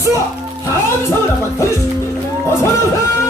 박수! 함성을 한번 더 주십시오. 어서 오세요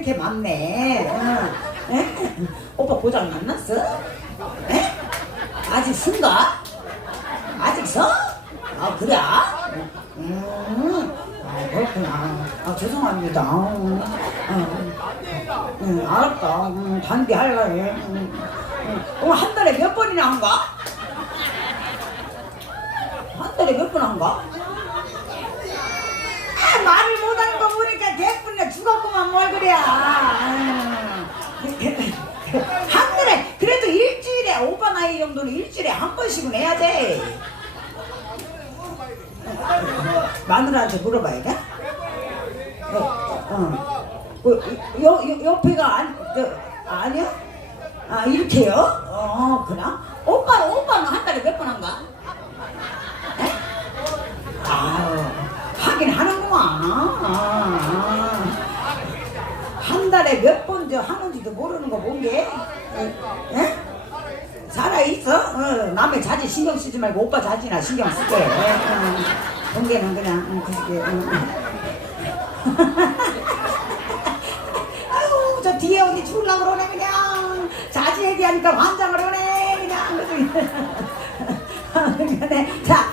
오빠들이 없는 게 많네 어. 에? 오빠 고장 안 났어? 에? 아직 쓴가? 아직 써? 아 그래? 음, 아 그렇구나 아 죄송합니다 음, 음, 음, 알았다 음, 단비 할래 음, 음. 그럼 한 달에 몇 번이나 한가? 한 달에 몇 번 한가? 나이 정도는 일주일에 한 번씩은 해야 돼 마누라한테 물어봐야 돼? 어, 어. 그, 여, 여, 옆에가 안, 그, 아니야? 아 이렇게요? 어 그럼? 오빠 오빠는 한 달에 몇 번 한가? 에? 아 하긴 하는구만. 아, 한 달에 몇 번 하는지도 모르는 거 본게? 에? 살아 있어? 어, 남의 자지 신경 쓰지 말고 오빠 자지나 신경 쓸게. 어, 본게는 그냥 응, 그게. 아유 저 뒤에 어디 죽을라 그러네 그냥 자지 얘기하니까 환장을 하네 그냥 그래. 자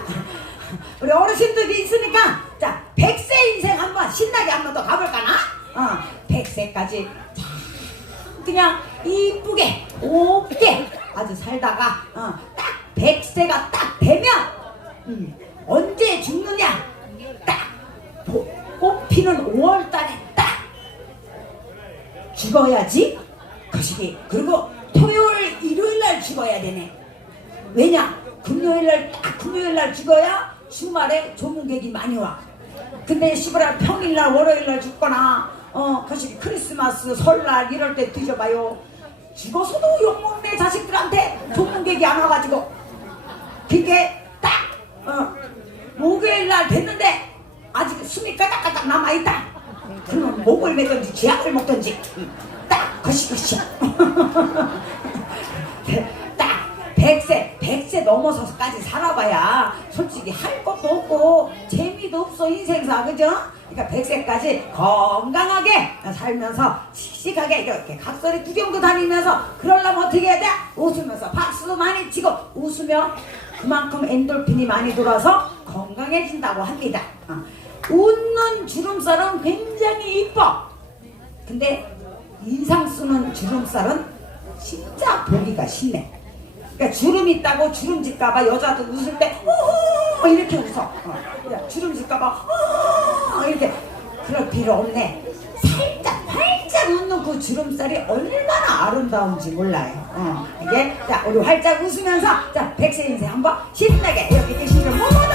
우리 어르신들이 있으니까 자 백세 인생 한번 신나게 한번 더 가볼까나? 어 백세까지 자 그냥 이쁘게 곱게 아주 살다가 어딱 백세가 딱 되면 음, 언제 죽느냐? 딱 보- 꽃피는 5월달에 딱 죽어야지. 거시기. 그리고 토요일 일요일 날 죽어야 되네. 왜냐? 금요일 날 딱 금요일 날 죽어야 주말에 조문객이 많이 와. 근데 시부라 평일날 월요일날 죽거나 어 거시기 크리스마스 설날 이럴 때 뒤져봐요 죽어서도 욕먹네 자식들한테. 돈문객이 안 와가지고. 그게 딱 어, 목요일날 됐는데 아직 숨이 까닥까닥 남아있다. 그러면 목을 매든지 쥐약을 먹든지 딱 거시거시. 딱 백세 백세 넘어서까지 살아봐야 솔직히 할 것도 없고 재미도 없어 인생사 그죠? 그러니까 백세까지 건강하게 살면서 씩씩하게 이렇게 각설이 구경도 다니면서 그러려면 어떻게 해야 돼? 웃으면서 박수도 많이 치고 웃으면 그만큼 엔돌핀이 많이 돌아서 건강해진다고 합니다. 어. 웃는 주름살은 굉장히 이뻐. 근데 인상 쓰는 주름살은 진짜 보기가 싫네. 그러니까 주름 있다고 주름 짓까봐 여자도 웃을 때 오, 이렇게 웃어. 어. 야, 주름 짓까봐 오, 이렇게 그럴 필요 없네. 살짝 활짝 웃는 그 주름살이 얼마나 아름다운지 몰라요. 어. 이게 자 우리 활짝 웃으면서 자 백세 인생 한번 신나게 여기 계시는 모든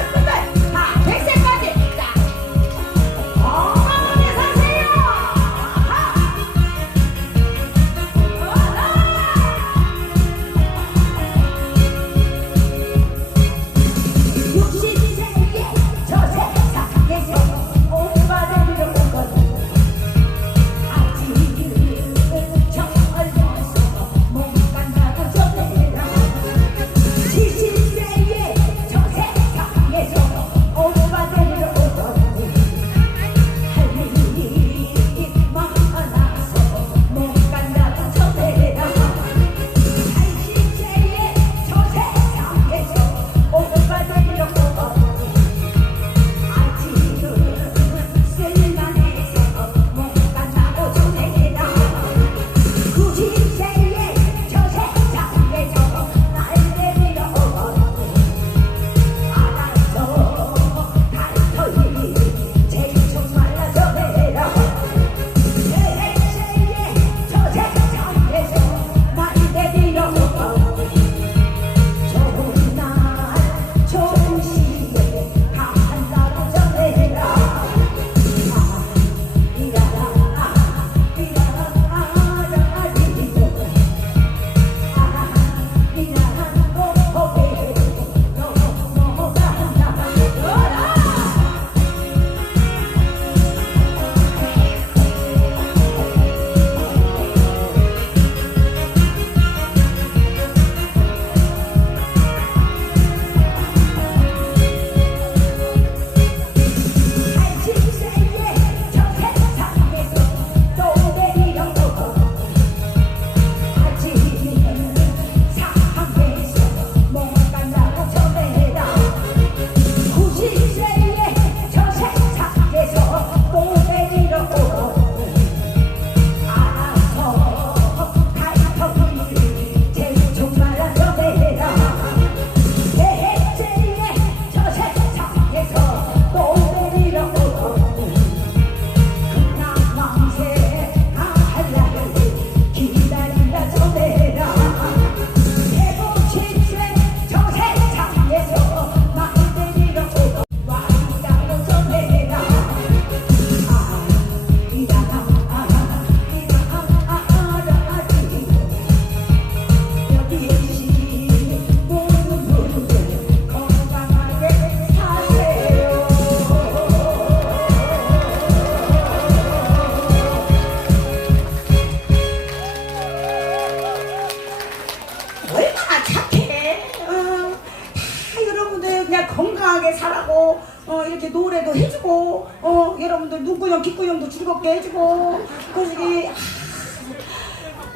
여러분들 눈구녕 귓구녕도 즐겁게 해주고 그러기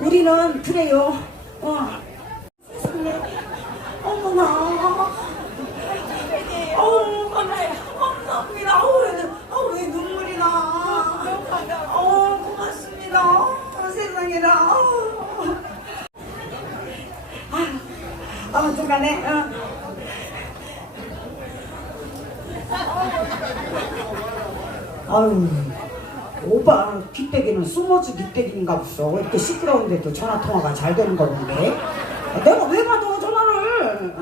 우리는 그래요. 어. 어머나. 감사해. 감사합니다. 왜 눈물이 나. 어우, 고맙습니다. 아유, 어, 중간에, 어. 아유, 오빠 귀때기는 숨어주 귀때기인가 보소. 왜 이렇게 시끄러운데도 전화 통화가 잘 되는 거 본데. 아, 내가 왜 받아 전화를?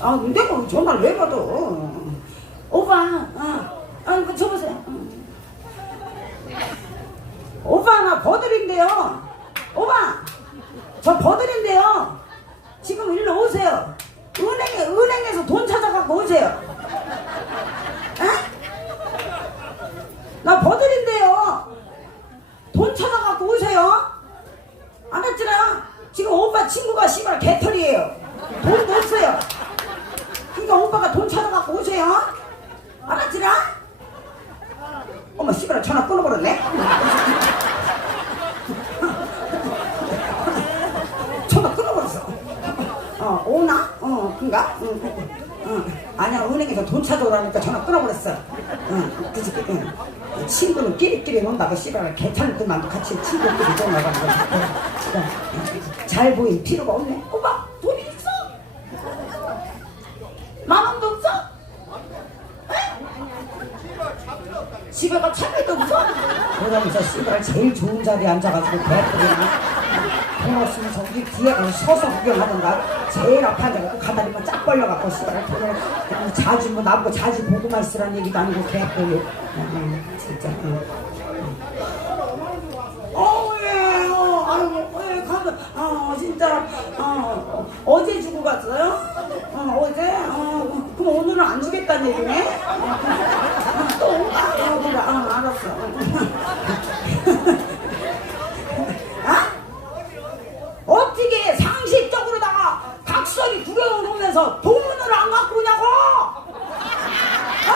아, 내가 전화를 왜 받아? 오빠, 어, 아, 이거 줘보세요. 어. 오빠, 나 버들인데요. 오빠, 저 버들인데요. 지금 일로 오세요. 은행에, 은행에서 돈 찾아갖고 오세요. 나 버들인데요. 돈 찾아갖고 오세요. 알았지라? 지금 오빠 친구가 씨발 개털이에요. 돈도 없어요. 그러니까 오빠가 돈 찾아갖고 오세요. 알았지라? 어머 씨발 전화 끊어버렸네. 전화 끊어버렸어. 어 오나? 어 그니까? 응, 응, 응. 아니야 은행에서 돈 찾아오라니까 전화 끊어버렸어. 응 그지? 응. 그 친구는 끼리끼리 논다고 씨발 개털들만 같이 친구끼리 놀아가지고. 잘 보일 필요가 없네. 오빠 돈 있어? 만 원도 없어? 에? 집에 가 차비도 없어? 그러면서 씨발 제일 좋은 자리에 앉아가지고 배터리나 돈 없으면 저기 뒤에 가서 서서 구경하던가 제일 앞에 앉아갖고 가다리만 쫙 벌려갖고 씨발 그냥 자주 뭐 나보고 자주 보고만 있으라는 얘기도 아니고 개뿔이 응, 진짜 응. 어, 예, 어, 아이고, 예, 가면, 어, 진짜, 어, 어제 주고 갔어요? 어, 어제? 어, 그럼 오늘은 안 주겠다는 얘기네? 어, 어, 또? 어, 그래, 어, 알았어. 아? 어떻게 상식적으로다가 각설이 구겨놓으면서 돈을 안 갖고 오냐고! 아!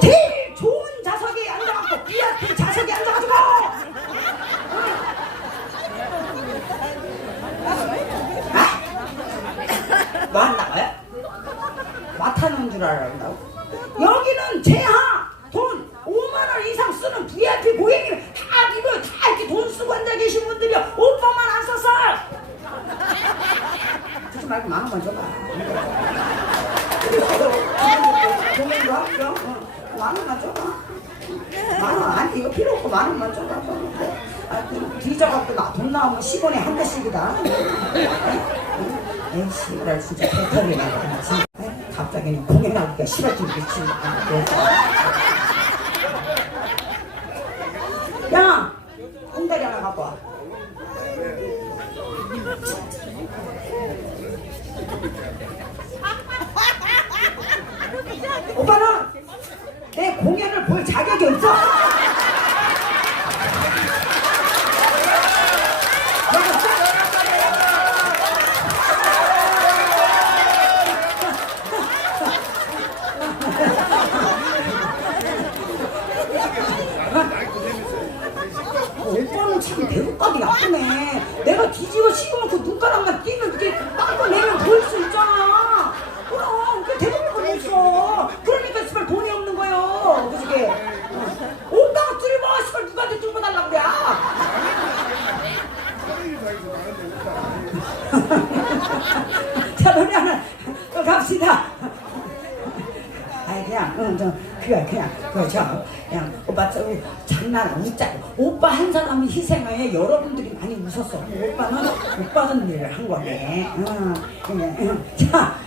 제일 좋은 좌석에 앉아갖고 VIP 좌석에 앉아가지고 아? 뭐 한다고요? 맡아놓은 줄 알았다고? 여기는 제하 돈 5만원 이상 쓰는 VIP 고객님 다 이거 다 이렇게 돈 쓰고 앉아 계신 분들이요 오빠만 안 썼어 주지 말고 만 원만 줘봐 고객님 와 그럼 어, 만 원만 줘봐 만원 아니 이거 필요 없고 만 원만 줘봐 아, 그 뒤져갖고 나 돈 나오면 10원에 한 대씩이다. 에이 씨발 진짜 진짜. 에이, 갑자기 그냥 공연하기가 싫어지고 미친 야 홍다리 하나 갖고 와 오빠는 내 공연을 볼 자격이 없어. 오빠는 참 대국각이 나쁘네. 내가 뒤집어 씌우면 그 눈가락만 띄면 이렇게 닦고 내면 보일 수 있잖아. 그럼 그 대국각이 없어. 그러니까 씨발 돈이 없는 거요. 그지게. 오빠가 뚫어 씨발 누구한테 뚫어 달라고 그래. 자 노래 하나 또 갑시다. 아이 그냥 응저 그래 그냥 그저 그냥 오빠 저 장난 웃자고 오빠 한 사람이 희생하에 여러분들이 많이 웃었어 오빠는 오빠는 일을 한 거네. 응, 응, 응. 자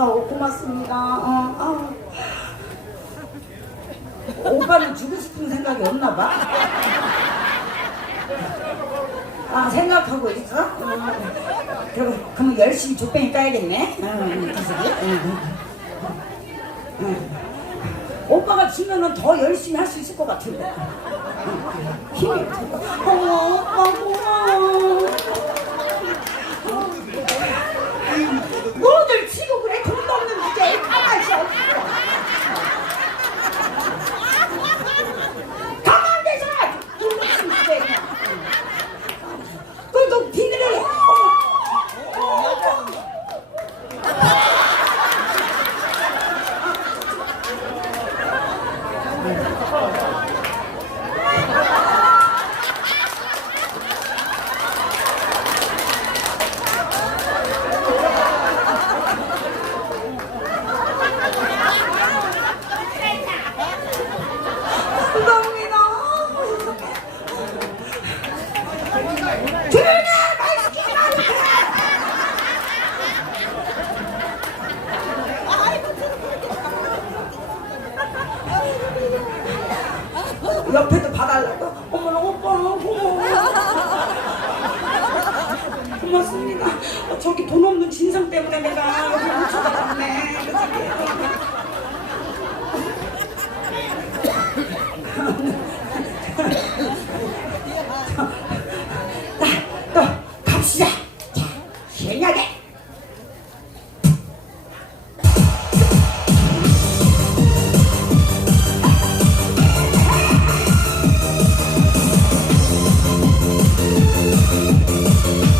감사하고 고맙습니다. 어, 아. 오빠는 주고 싶은 생각이 없나 봐. 아 생각하고 있어? 어. 그럼 그럼 열심히 족뱅이 따야겠네. 응. 응. 오빠가 주면은 더 열심히 할 수 있을 것 같은데. 응. 힘이 들어. 어, 오빠 고마워. 감사합니다. 달라고? 어머나 오빠 고마워 고맙습니다 어, 저기 돈 없는 진상 때문에 내가 여기 못 찾아갔네?